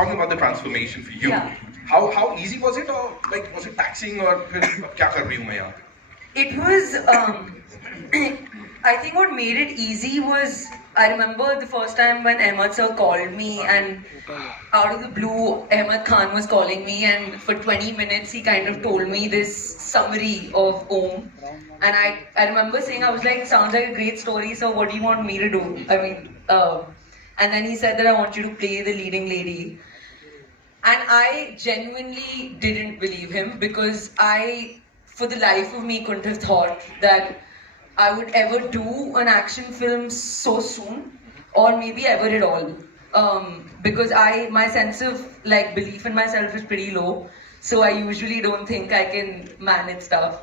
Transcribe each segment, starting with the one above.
talking about the transformation for you. Yeah. How easy was it, or like was it taxing, or क्या कर रही हूँ मैं यहाँ पे? It was, I think what made it easy was, I remember the first time when Ahmed sir called me, and out of the blue, Ahmed Khan was calling me, and for 20 minutes he kind of told me this summary of Om. And I remember saying, I was like, sounds like a great story, so what do you want me to do? I mean, and then he said that I want you to play the leading lady. And I genuinely didn't believe him, because I, for the life of me, couldn't have thought that I would ever do an action film so soon, or maybe ever at all. Because my sense of like belief in myself is pretty low, so I usually don't think I can manage stuff.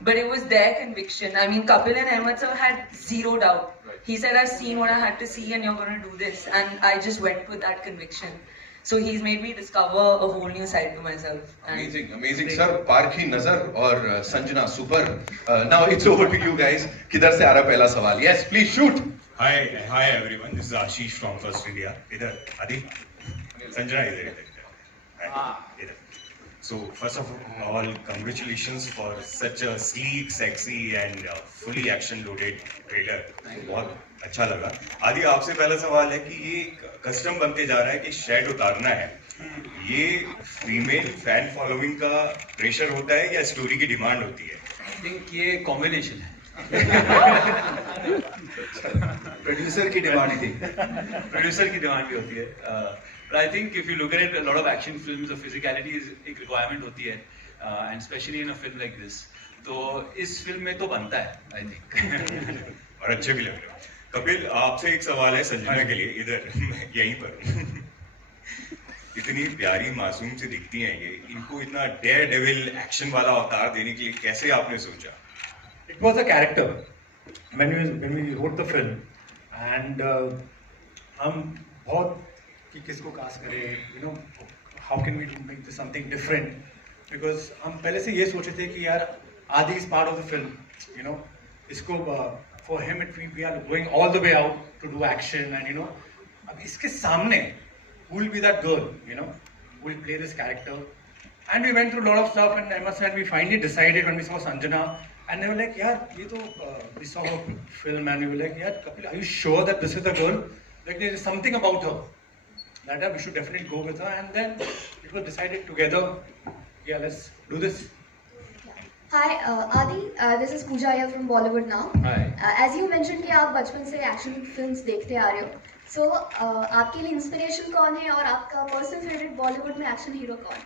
But it was their conviction. I mean, Kapil and Ahmed sir had zero doubt. He said, I've seen what I had to see and you're going to do this. And I just went with that conviction. So he's made me discover a whole new side to myself. Amazing, amazing, sir. Parki Nazar or Sanjana, super. Now it's over to you guys. Kidhar se aa raha pehla sawal? Yes, please shoot. Hi everyone. This is Ashish from First India. Idhar, Adi, Sanjana, idhar. Idhar. So first of all, congratulations for such a sleek, sexy and fully action-loaded trailer. बहुत अच्छा लगा. आदि आपसे पहला सवाल है कि ये कस्टम बनते जा रहा है कि शेड उतारना है. ये फीमेल फैन फॉलोइंग का प्रेशर होता है या स्टोरी की डिमांड होती है? I think ये कॉम्बिनेशन है. प्रोड्यूसर की डिमांड थी. प्रोड्यूसर की डिमांड भी होती है. But I think if you look at it, a lot of action films, the physicality is एक requirement होती है, and especially in a film like this. तो इस फिल्म में तो बनता है, I think. और अच्छे भी लग रहे हो. कपिल, आपसे एक सवाल है संजना के लिए. इधर यहीं पर. इतनी प्यारी मासूम से दिखती हैं ये. इनको इतना डेयर डेविल एक्शन वाला अवतार देने के लिए कैसे आपने सोचा? It was a character when we wrote the film, and हम बहुत कि किसको कास्ट करें, how can we make this something different, because हम पहले से ये सोचे थे कि यार Adi is part of the film, इसको for him we are going all the way out to do action, and अब इसके सामने who will be that girl, who will play this character, and we went through a lot of stuff, and I must say we finally decided when we saw Sanjana, and they were like, yaar ये तो we saw her film and we were like, yaar Kapil, are you sure that this is the girl? Like there is something about her that we should definitely go with her, and then it was decided together, yeah, let's do this. Hi, Adi, this is Pooja here from Bollywood now. Hi. As you mentioned कि आप बचपन से action films देखते आ रहे हो, so आपके लिए inspiration कौन है और आपका personal favorite Bollywood में action hero कौन?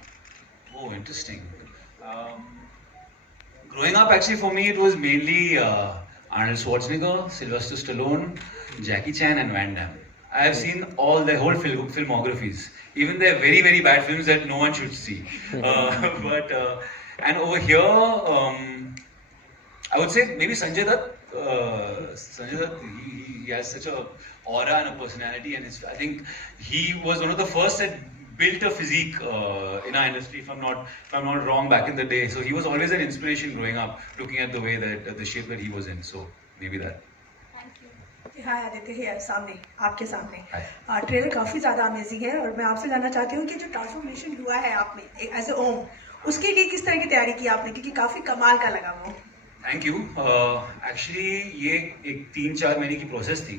Oh, interesting. Growing up, actually for me it was mainly Arnold Schwarzenegger, Sylvester Stallone, Jackie Chan and Van Damme. I have seen all their whole filmographies, even their very very bad films that no one should see. And over here, I would say maybe Sanjay Dutt. Sanjay Dutt, he has such a aura and a personality, and I think he was one of the first that built a physique in our industry, if I'm not wrong, back in the day. So he was always an inspiration growing up, looking at the way that the shape that he was in. So maybe that. हाय आदित्य है सामने आपके सामने. Trailer काफ़ी ज़्यादा amazing है और मैं आपसे जानना चाहती हूँ कि जो ट्रांसफॉर्मेशन हुआ है आप में एज ए ओम, उसके लिए किस तरह की तैयारी की आपने, क्योंकि काफ़ी कमाल का लगा वो. Thank you. एक्चुअली ये एक 3-4 महीने की प्रोसेस थी.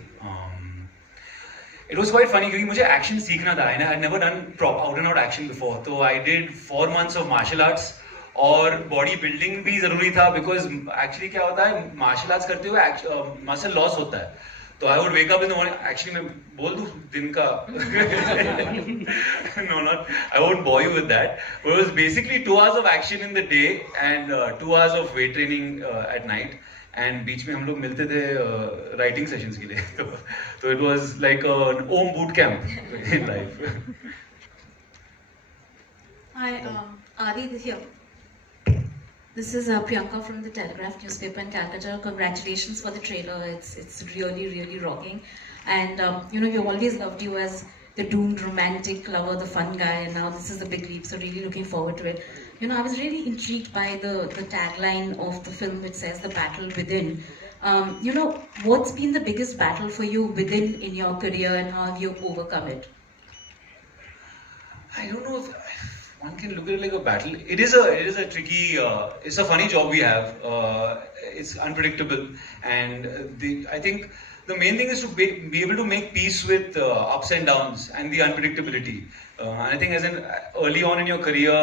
इट वॉज क्वाइट फनी क्योंकि मुझे एक्शन सीखना था. I never done out and out action before, तो I did 4 months of martial arts, और बॉडी बिल्डिंग भी जरूरी था बिकॉज एक्चुअली क्या होता है मार्शल आर्ट्स करते हुए मसल लॉस होता है. तो I would wake up in the morning. Actually मैं बोल दूं दिन का no not I won't bore you with that. It was basically 2 hours of action in the day and 2 hours of weight training at night, and बीच में हम लोग मिलते थे राइटिंग सेशंस के लिए. तो it was like an om boot camp in life. Hi, Adi here. This is Priyanka from the Telegraph newspaper in Calcutta. Congratulations for the trailer. It's really really rocking, and we've always loved you as the doomed romantic lover, the fun guy, and now this is the big leap. So really looking forward to it. I was really intrigued by the tagline of the film, which says the battle within. What's been the biggest battle for you within in your career, and how have you overcome it? I don't know if one can look at it like a battle. It is a tricky. It's a funny job we have. It's unpredictable, and I think the main thing is to be able to make peace with ups and downs and the unpredictability. And I think as in early on in your career,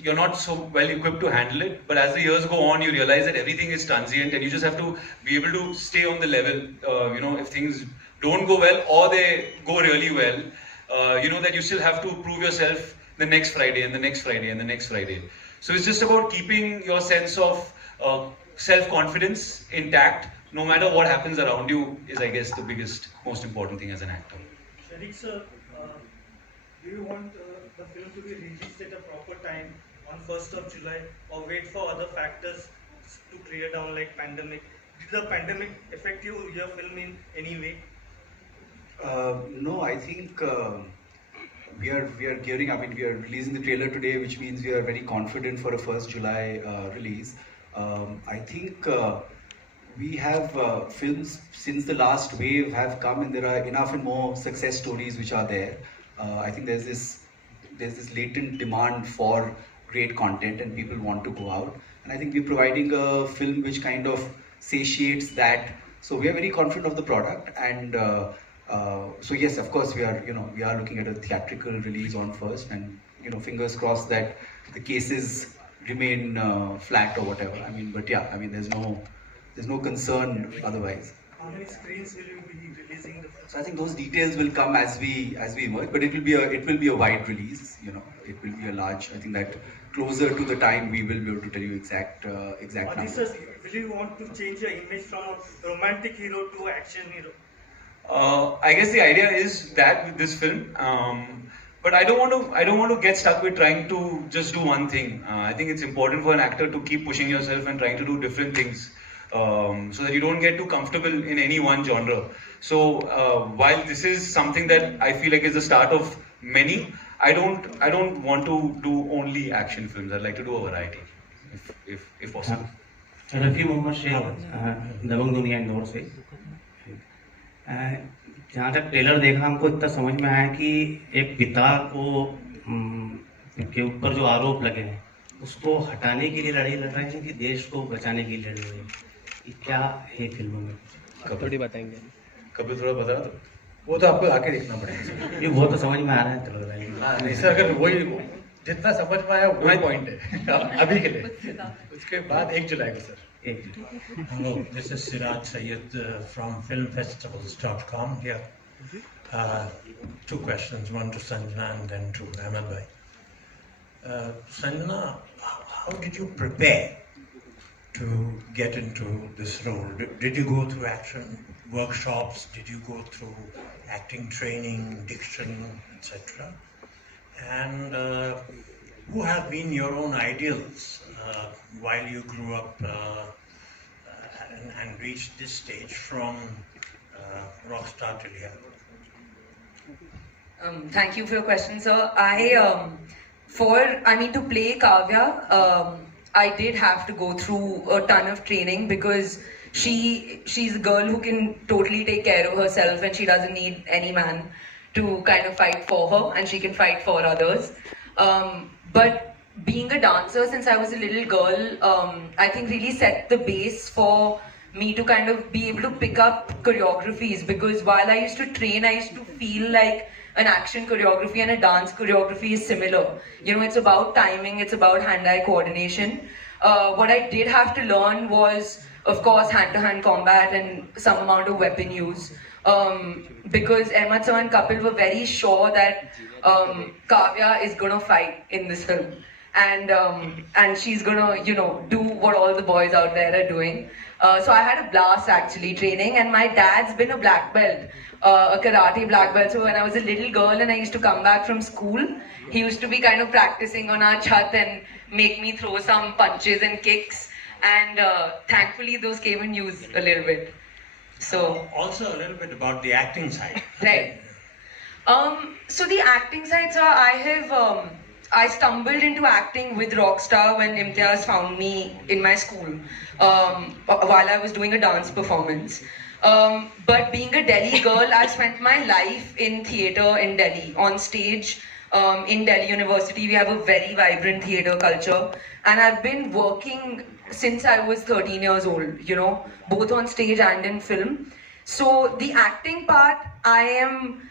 you're not so well equipped to handle it. But as the years go on, you realize that everything is transient, and you just have to be able to stay on the level. If things don't go well or they go really well, that you still have to prove yourself the next Friday and the next Friday and the next Friday. So it's just about keeping your sense of self-confidence intact, no matter what happens around you, is, I guess, the biggest, most important thing as an actor. Shariq sir, do you want the film to be released at a proper time on 1st of July, or wait for other factors to clear down, like pandemic? Did the pandemic affect your film in any way? No, I think we are gearing. I mean, we are releasing the trailer today, which means we are very confident for a 1st July release. I think we have films since the last wave have come, and there are enough and more success stories which are there. I think there's this latent demand for great content, and people want to go out. And I think we're providing a film which kind of satiates that. So we are very confident of the product, and so yes, of course, we are looking at a theatrical release on 1st, and fingers crossed that the cases remain flat or whatever. I mean, but yeah, I mean, there's no concern otherwise. How many screens will you be releasing the film? So I think those details will come as we emerge, but it will be a wide release. It will be a large. I think that closer to the time we will be able to tell you exact numbers. Will you want to change your image from a romantic hero to action hero? I guess the idea is that with this film, but I don't want to get stuck with trying to just do one thing. I think it's important for an actor to keep pushing yourself and trying to do different things, so that you don't get too comfortable in any one genre. So while this is something that I feel like is the start of many, I don't want to do only action films. I'd like to do a variety, if possible. Rafi Mohammad Sheikh Dabang Duniya Indore से। जहाँ तक trailer देखा, हमको इतना समझ में आया कि एक पिता के ऊपर जो आरोप लगे हैं उसको हटाने के लिए लड़ाई लड़ रहे हैं कि देश को बचाने के लिए लड़ रहे हैं। क्या है फिल्म में? थोड़ी बताएंगे। कभी थोड़ा बता दो। वो तो आपको आके देखना पड़ेगा। ये वो तो समझ में आ रहा है, तो लग रहा है। नहीं सर, अगर वही जितना समझ में आया वही पॉइंट है अभी के लिए। उसके बाद 1 जुलाई को sir. Hello, this is Siraj Sayed from filmfestivals.com here. 2 questions, one to Sanjana and then to Ahmed bhai. Sanjana, how did you prepare to get into this role? Did you go through action workshops? Did you go through acting training, diction, etc.? And who have been your own ideals while you grew up and reached this stage from rock star till here? Thank you for your question, sir. To play Kavya, I did have to go through a ton of training, because she's a girl who can totally take care of herself, and she doesn't need any man to kind of fight for her, and she can fight for others. But being a dancer since I was a little girl, I think really set the base for me to kind of be able to pick up choreographies, because while I used to train, I used to feel like an action choreography and a dance choreography is similar. It's about timing, it's about hand-eye coordination. What I did have to learn was, of course, hand-to-hand combat and some amount of weapon use. Because Ahmed sir and Kapil were very sure that Kavya is gonna fight in this film. And she's gonna, do what all the boys out there are doing. So I had a blast actually training, and my dad's been a black belt, a karate black belt. So when I was a little girl and I used to come back from school, he used to be kind of practicing on our chat and make me throw some punches and kicks. And thankfully those came in use a little bit. So also a little bit about the acting side. Right. So the acting side, sir, I stumbled into acting with Rockstar when Imtiaz found me in my school while I was doing a dance performance. But being a Delhi girl, I spent my life in theatre in Delhi, on stage. In Delhi University, we have a very vibrant theatre culture, and I've been working since I was 13 years old, you know, both on stage and in film. So the acting part, I am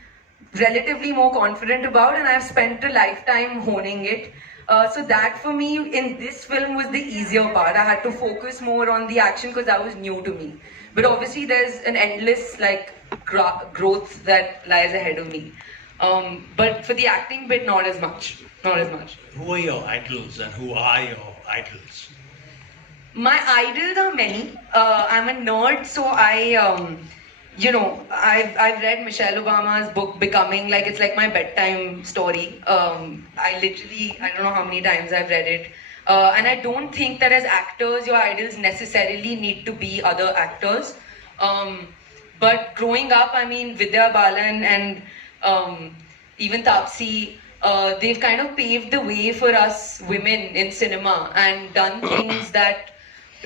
relatively more confident about, and I've spent a lifetime honing it. So that for me in this film was the easier part. I had to focus more on the action because that was new to me. But obviously there's an endless growth that lies ahead of me. But for the acting bit, not as much. Not as much. Who are your idols and who are your idols? My idols are many. I'm a nerd, so I've read Michelle Obama's book Becoming, like it's like my bedtime story. I don't know how many times I've read it. And I don't think that as actors, your idols necessarily need to be other actors. But growing up, I mean, Vidya Balan and even Taapsee, they've kind of paved the way for us women in cinema and done things that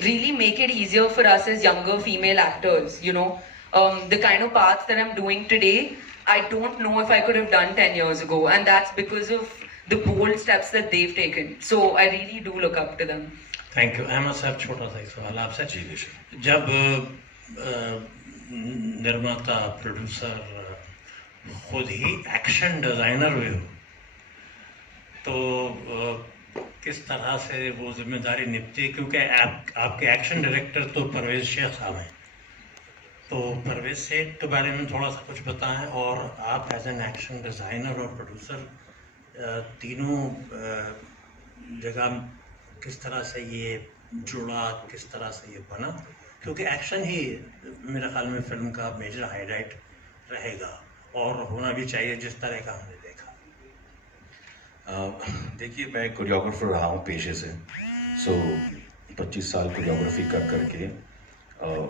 really make it easier for us as younger female actors, you know. The kind of paths that I'm doing today, I don't know if I could have done 10 years ago, and that's because of the bold steps that they've taken. So I really do look up to them. Thank you. Ahmed sahab, छोटा सा एक सवाल आपसे। जब निर्माता producer खुद ही action designer हुए हो, तो किस तरह से वो जिम्मेदारी निपटी? क्योंकि आपके एक्शन डायरेक्टर तो परवेज शेख साहब हैं, तो परवेज शेख के बारे में थोड़ा सा कुछ बताएं, और आप एज एन एक्शन डिज़ाइनर और प्रोड्यूसर तीनों जगह किस तरह से ये जुड़ा, किस तरह से ये बना? क्योंकि एक्शन ही मेरे ख्याल में फिल्म का मेजर हाईलाइट रहेगा और होना भी चाहिए जिस तरह का हमने देखा। देखिए, मैं कोरियोग्राफर रहा हूँ पेशे से, 25 साल कोरियोग्राफी कर करके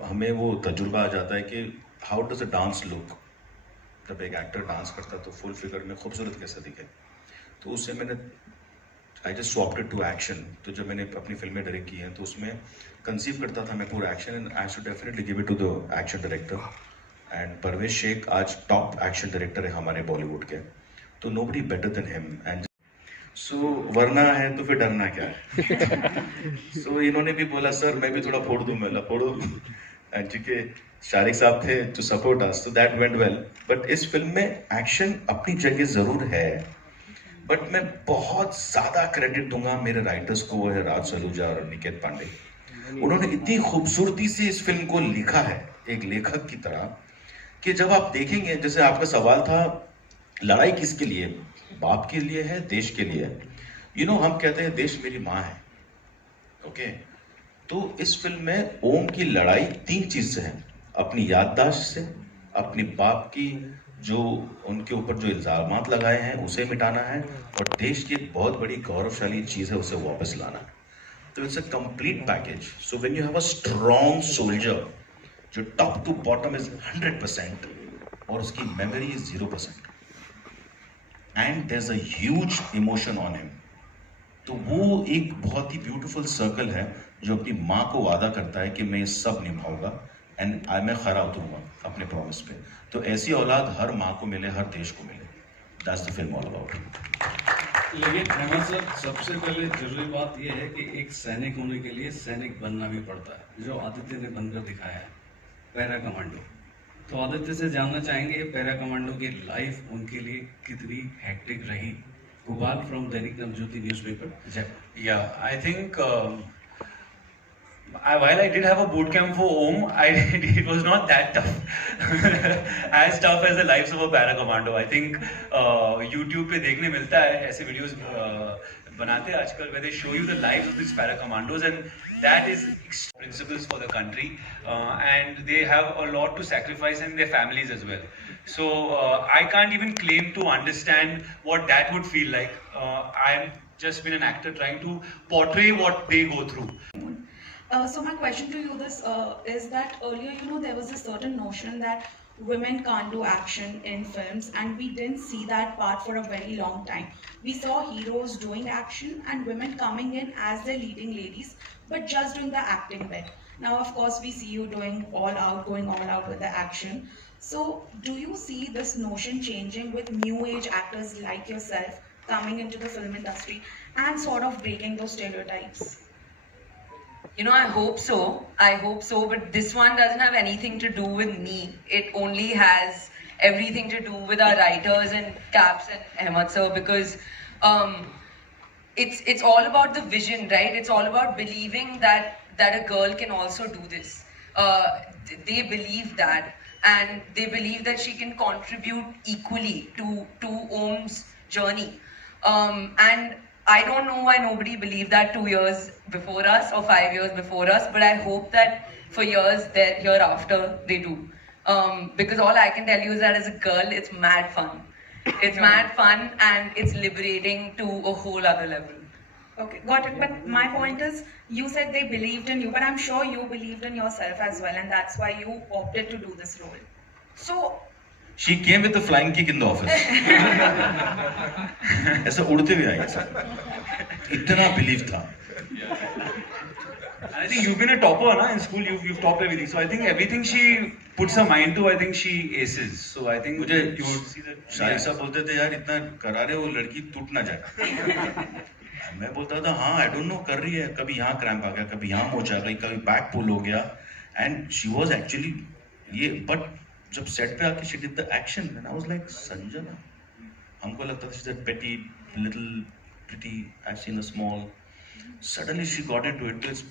हमें वो तजुर्बा आ जाता है कि how does a dance look. जब एक एक्टर डांस करता है तो फुल फिगर में खूबसूरत कैसा दिखे, तो उससे मैंने I just swapped it to action. तो जब मैंने अपनी फिल्में डायरेक्ट की हैं तो उसमें कंसीव करता था मैं पूरा action, and I should definitely give it to the action director. And Parvez Shaikh आज टॉप एक्शन डायरेक्टर है हमारे बॉलीवुड के, तो nobody better than him. And वरना है तो फिर डरना क्या है। इन्होंने भी बोला सर मैं भी थोड़ा फोड़ दूं, मैं फोड़ो, एंड चूंकि शारिक साहब थे टू सपोर्ट अस, तो दैट वेंट वेल। बट इस फिल्म में एक्शन अपनी जगह जरूर है, बट मैं बहुत ज्यादा क्रेडिट दूंगा मेरे राइटर्स को, वो है राज सलूजा और निकेत पांडे। उन्होंने इतनी खूबसूरती से इस फिल्म को लिखा है एक लेखक की तरह कि जब आप देखेंगे, जैसे आपका सवाल था लड़ाई किसके लिए, बाप के लिए है, देश के लिए। हम कहते हैं देश मेरी माँ है, ओके। तो इस फिल्म में ओम की लड़ाई 3 चीज से है, अपनी याददाश्त से, अपने बाप की जो उनके ऊपर जो इल्जामात लगाए हैं उसे मिटाना है, और देश की एक बहुत बड़ी गौरवशाली चीज है उसे वापस लाना है। तो it's a complete package. So when you have a strong soldier जो टॉप टू बॉटम इज 100% और उसकी memory is 0%, and there is a huge emotion on him, तो वो एक बहुत ही ब्यूटीफुल सर्कल है जो अपनी माँ को वादा करता है कि मैं ये सब निभाऊंगा एंड मैं खरा उतरूंगा अपने प्रॉमिस पे। तो ऐसी औलाद हर माँ को मिले, हर देश को मिले। That's the film all about. लेकिन अहमद साहब, सबसे पहले जरूरी बात यह है कि एक सैनिक होने के लिए सैनिक बनना भी पड़ता है, जो आदित्य ने बनकर दिखाया है, पैरा कमांडो। तो आदित्य से जानना चाहेंगे पैरा कमांडो की लाइफ उनके लिए कितनी हेक्टिक रही। Gopal from Dainik Navjyoti newspaper. Yeah, I think while I did have a boot camp for Om, it was not that tough, as tough as the lives of a para commando. I think YouTube पे देखने मिलता है ऐसे videos बनाते हैं आजकल, where they show you the lives of these para commandos, and that is principles for the country, and they have a lot to sacrifice, and their families as well. So I can't even claim to understand what that would feel like. I'm just been an actor trying to portray what they go through. So my question to you is that earlier, there was a certain notion that women can't do action in films, and we didn't see that part for a very long time. We saw heroes doing action and women coming in as the leading ladies, but just doing the acting bit. Now, of course, we see you doing all out, going all out with the action. So, do you see this notion changing with new age actors like yourself coming into the film industry and sort of breaking those stereotypes? You know, I hope so. I hope so. But this one doesn't have anything to do with me. It only has everything to do with our writers and Caps and Ahmed sir, because it's all about the vision, right? It's all about believing that a girl can also do this. They believe that, and they believe that she can contribute equally to Om's journey. And I don't know why nobody believed that 2 years before us or 5 years before us, but I hope that for years hereafter they do. Because all I can tell you is that as a girl, it's mad fun. It's mad fun and it's liberating to a whole other level. Okay, got it. But my point is, you said they believed in you, but I'm sure you believed in yourself as well, and that's why you opted to do this role. So, She came with the flying kick in the office. ऐसा उड़ते हुए आई ऐसा. इतना belief था. And I think you've been a topper, na? In school, you've topped everything. So I think everything she puts her mind to, I think she aces. So I think मुझे you would see that. शाही साहब बोलते थे यार इतना करा रहे हो लड़की टूट ना जाए. मैं बोलता था हाँ I don't know कर रही है, कभी यहाँ क्रैम्प आ गया, कभी यहाँ मोच आ गई, कभी बैक पुल हो गया. And she was actually ये but जब सेट पे आके she did the action and I was like Sanjana. हमको लगता था she's a petty little pretty I've seen a small. Suddenly she got into it. It's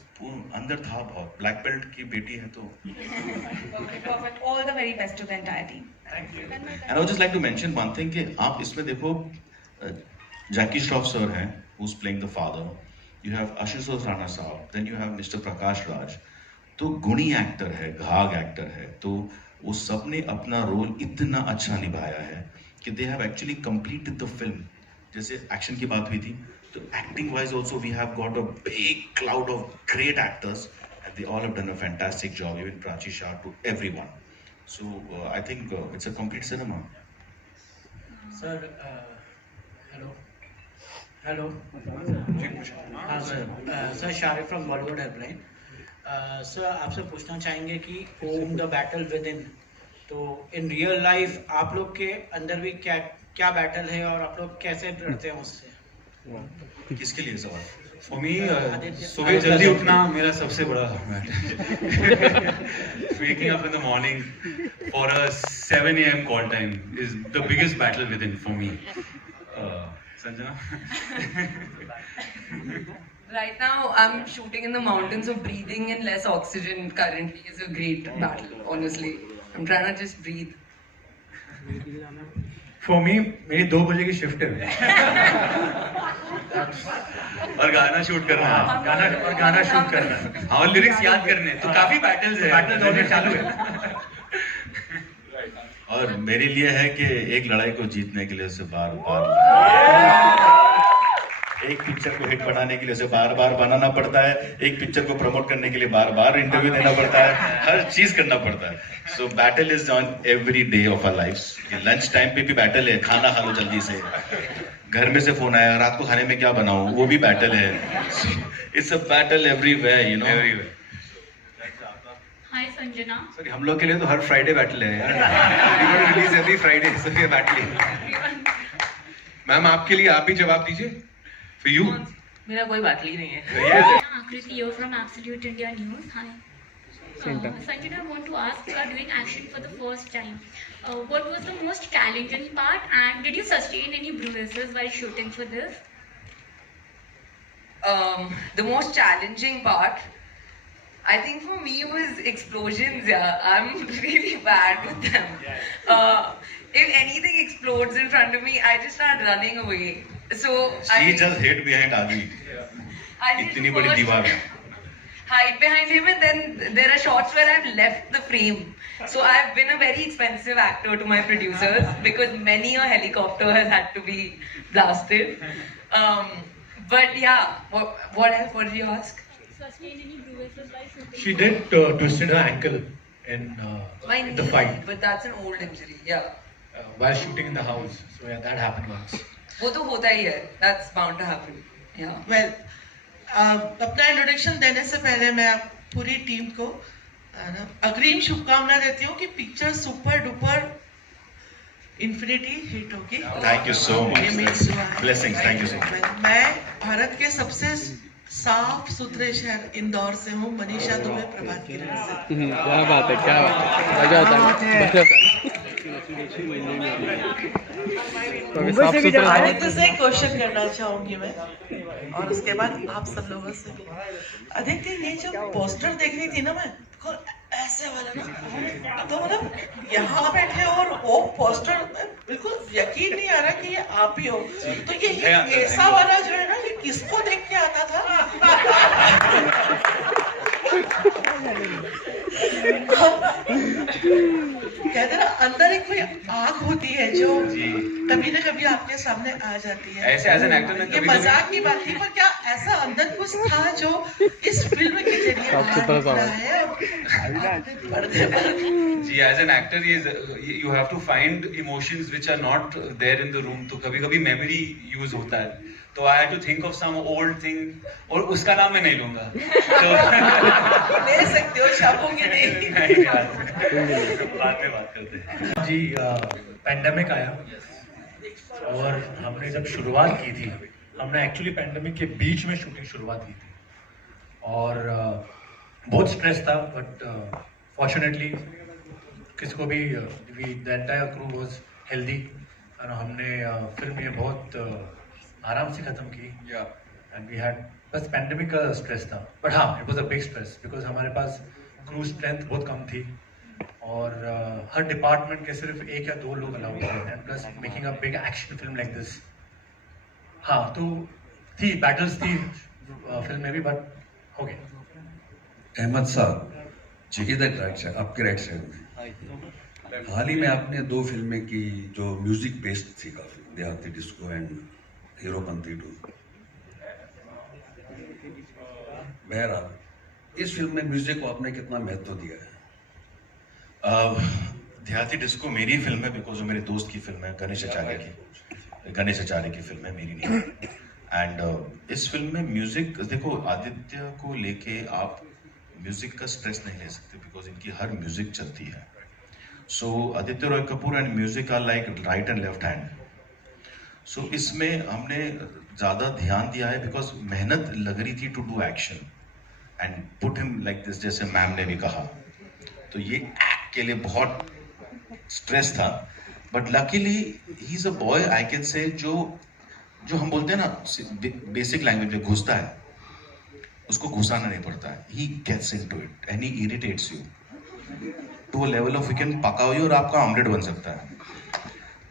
अंदर था बहुत. Black belt की बेटी है तो. Okay, perfect. All the very best to the entire team. Thank you. And I would just like to mention one thing कि आप इसमें देखो Jackie Shroff sir हैं who's playing the father. You have Ashutosh Rana साहब. Then you have Mr. Prakash Raj. तो गुणी actor है, Ghag actor है. तो वो सब ने अपना रोल इतना अच्छा निभाया है कि they have actually completed the film. जैसे एक्शन की बात हुई थी तो acting wise also we have got a big cloud of great actors and they all have done a fantastic job, even Prachi Shah to everyone. So I think it's a complete cinema. Sir, hello. Hello. Sir, Sharif from Bollywood Helpline. Sir आपसे पूछना चाहेंगे कि ओम the battle with in, तो in real life आप लोग के अंदर भी क्या बैटल है और आप लोग कैसे लड़ते हैं उससे? किसके लिए सवाल? For me, सुबह जल्दी उठना मेरा सबसे बड़ा battle. Waking up in the morning for a 7 a.m. call time is the biggest battle within for me. Sanjana? Right now, I'm shooting in the mountains, so breathing in less oxygen currently is a great battle, honestly. I'm trying to just breathe. For me, मेरी 2 बजे की shift है. और गाना shoot करना है. गाना shoot करना है. और लिरिक्स याद करने हैं. तो काफी बैटल्स है. बैटल ऑलरेडी चालू है. और मेरे लिए है कि एक लड़ाई को जीतने के लिए उसे बार-बार एक पिक्चर को हिट बनाने के लिए उसे बार-बार बनाना पड़ता है. एक पिक्चर को प्रमोट करने के लिए बार-बार इंटरव्यू देना पड़ता है. हर चीज करना पड़ता है. So battle is on every day of our lifes. Lunch time पे भी बैटल है. खाना खा लो जल्दी से. घर में से फोन आया रात को खाने में क्या बनाऊं, वो भी बैटल है. It's a battle everywhere, you know. Hi Sanjana. Sorry, हम लोग के लिए तो हर फ्राइडे बैटल है यार. Release every Friday, so we are battling. Ma'am आपके लिए आप भी जवाब दीजिए. For you? मेरा कोई बैटल ही नहीं है. आकृति here from Absolute India News. Hi. Sanjana, I want to ask, you are doing action for the first time. What was the most challenging part, and did you sustain any bruises while shooting for this? The most challenging part, I think for me was explosions. Yeah, I'm really bad with them. If anything explodes in front of me, I just start running away. So she just hid behind Adi. इतनी बड़ी दीवार है. Hide behind him, and then there are shots where I've left the frame. So I've been a very expensive actor to my producers because many a helicopter has had to be blasted. But yeah, what else? What did you ask? Sustain any bruises while shooting? She did twisted her ankle My in the knee, fight but that's an old injury. Yeah. while shooting in the house. So yeah, that happened once. वो तो होता ही है. That's bound to happen. Yeah. Well, अपना introduction देने से पहले मैं पूरी टीम को अग्रिम शुभकामना देती हूँ कि picture super duper infinity hit होगी. Thank you so much. Blessings. Thank you so much. मैं भारत के सबसे साफ सुथरे शहर इंदौर से हूँ. मनीषा दुबे प्रभात किरण से. क्या बात है, क्या बात है, मजा आता है. आदित्य से एक क्वेश्चन करना चाहूंगी मैं और उसके बाद आप सब लोगों से भी. आदित्य, ये जो पोस्टर देख रही थी ना मैं, ऐसे वाला ना, तो मतलब यहाँ बैठे और वो पोस्टर बिल्कुल यकीन नहीं आ रहा कि ये आप ही हो. तो ये ऐसा वाला जो है ना, ये किसको देख के आता था? कहते ना अंदर एक कोई आग होती है जो कभी ना कभी आपके सामने आ जाती है. ऐसे एज एन एक्टर में ये मजाक की बात थी, पर क्या ऐसा अंदर कुछ था जो इस फिल्म के जरिए आ रहा है पर्दे पर? जी, as an actor you have to find emotions which are not there in the room. तो कभी-कभी मेमोरी यूज होता है. तो I had to think of some old thing, और उसका नाम मैं नहीं लूंगा. तो ले सकते हो, छापूंगी नहीं. बाद में बात करते हैं. जी, पैंडेमिक आया और हमने जब शुरुआत की थी, हमने एक्चुअली पैंडेमिक के बीच में शूटिंग शुरुआत की थी और बहुत स्ट्रेस था, बट फॉर्चुनेटली किसको भी the entire crew was healthy और हमने फिल्म ये बहुत आराम से खत्म की. एंड वी हैड बस पैंडेमिक का स्ट्रेस था, बट हाँ, it was a big stress because हमारे पास क्रू स्ट्रेंथ बहुत कम थी और हर डिपार्टमेंट के सिर्फ 1 या 2 लोग अलाउड थे. And plus making a big action film like this. हाँ, तो थी बैटल्स थी फिल्म में भी, बट हो गया. अहमद साहब जी, इधर राइट साइड, आपके राइट साइड में हाल ही में आपने 2 फिल्में की जो म्यूजिक बेस्ड थी काफी, देहाती डिस्को एंड हीरोपंती 2. बहरहाल, इस फिल्म में म्यूजिक को आपने कितना महत्व दिया है? देहाती डिस्को मेरी फिल्म है बिकॉज वो मेरे दोस्त की फिल्म है, गणेश आचार्य की फिल्म है, मेरी नहीं. एंड इस फिल्म में म्यूजिक, देखो आदित्य को लेके आप म्यूजिक का स्ट्रेस नहीं ले सकते बिकॉज इनकी हर म्यूजिक चलती है. So Aditya Roy Kapur and music are like right and left hand. So इसमें हमने ज्यादा ध्यान दिया है बिकॉज मेहनत लग रही थी to do action and put him like this, जैसे मैम ने भी कहा. तो ये एक्ट के लिए बहुत स्ट्रेस था, but luckily he is a boy, I can say, जो हम बोलते हैं ना बेसिक लैंग्वेज में घुसता है, उसको घुसाना नहीं पड़ता है. He gets into it and he irritates you to a level of, you can पकाओ यू और आपका ऑमलेट बन सकता है.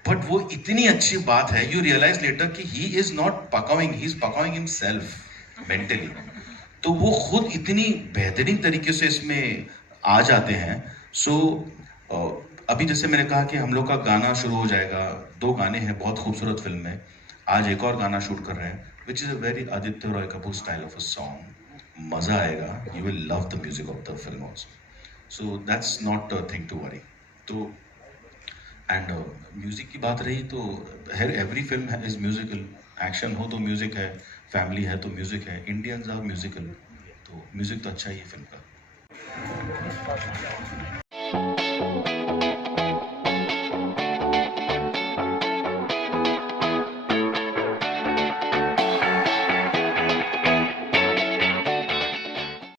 बट वो इतनी अच्छी बात है, यू रियलाइज लेटर कि ही इज नॉट पकाउइंग, ही इज पकाउइंग हिमसेल्फ मेंटली. तो वो खुद इतनी बेहतरीन तरीके से इसमें आ जाते हैं. सो अभी जैसे मैंने कहा कि हम लोग का गाना शुरू हो जाएगा. 2 गाने हैं बहुत खूबसूरत फिल्म में. आज एक और गाना शूट कर रहे हैं which is a very Aditya Roy Kapoor style of a song. मजा आएगा, you will love the music of the film also. So that's not a thing to worry. तो एंड म्यूजिक की बात रही तो every film is musical. Action हो तो म्यूजिक है, फैमिली है तो म्यूजिक है, इंडियंस आर म्यूजिकल. तो म्यूजिक तो अच्छा ही है फिल्म का.